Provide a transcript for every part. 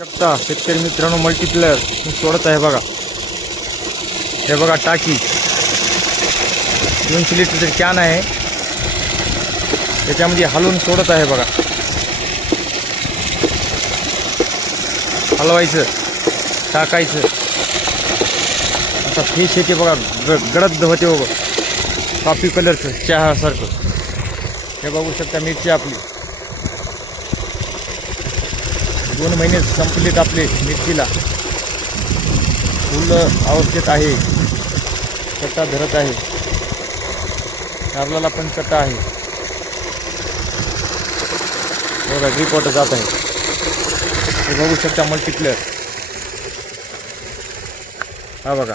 शकता शेतकरी मित्रांनो, मल्टीप्लेअर मी सोडत आहे बघा. हे बघा टाकी 200 लिटरची कॅन आहे, त्याच्यामध्ये हलवून सोडत आहे बघा. हलवायचं, टाकायचं, आता फिश येते बघा, गडद होते बघा, कॉफी कलरचं चहासारखं. हे बघू शकता मिरची आपली 2 महिने संपलेत आपले मिरचीला. फुल अवस्थेत आहे, चट्टा धरत आहे, कारल्याला पण चट्टा आहे बघा. ड्रीप वॉटर जात आहे, हे बघू शकता मल्टीप्लेअर. हा बघा,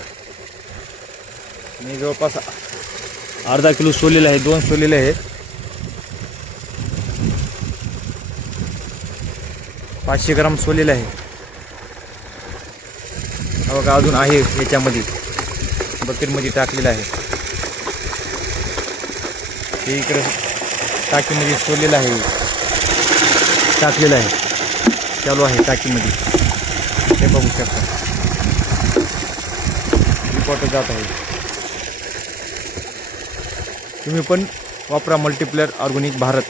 मी जवळपास अर्धा किलो सोलेलं आहे, 2 सोलेले आहेत. 500 ग्राम सोलेलं आहे. हा बघा, अजून आहे याच्यामध्ये, बकेटमध्ये टाकलेलं आहे. हे इकडे टाकीमध्ये सोलेलं आहे, टाकलेलं आहे, चालू आहे टाकीमध्ये. हे बघू शकता रिपोर्ट जात आहे. तुम्ही पण वापरा मल्टीप्लेअर ऑर्गॅनिक भारत.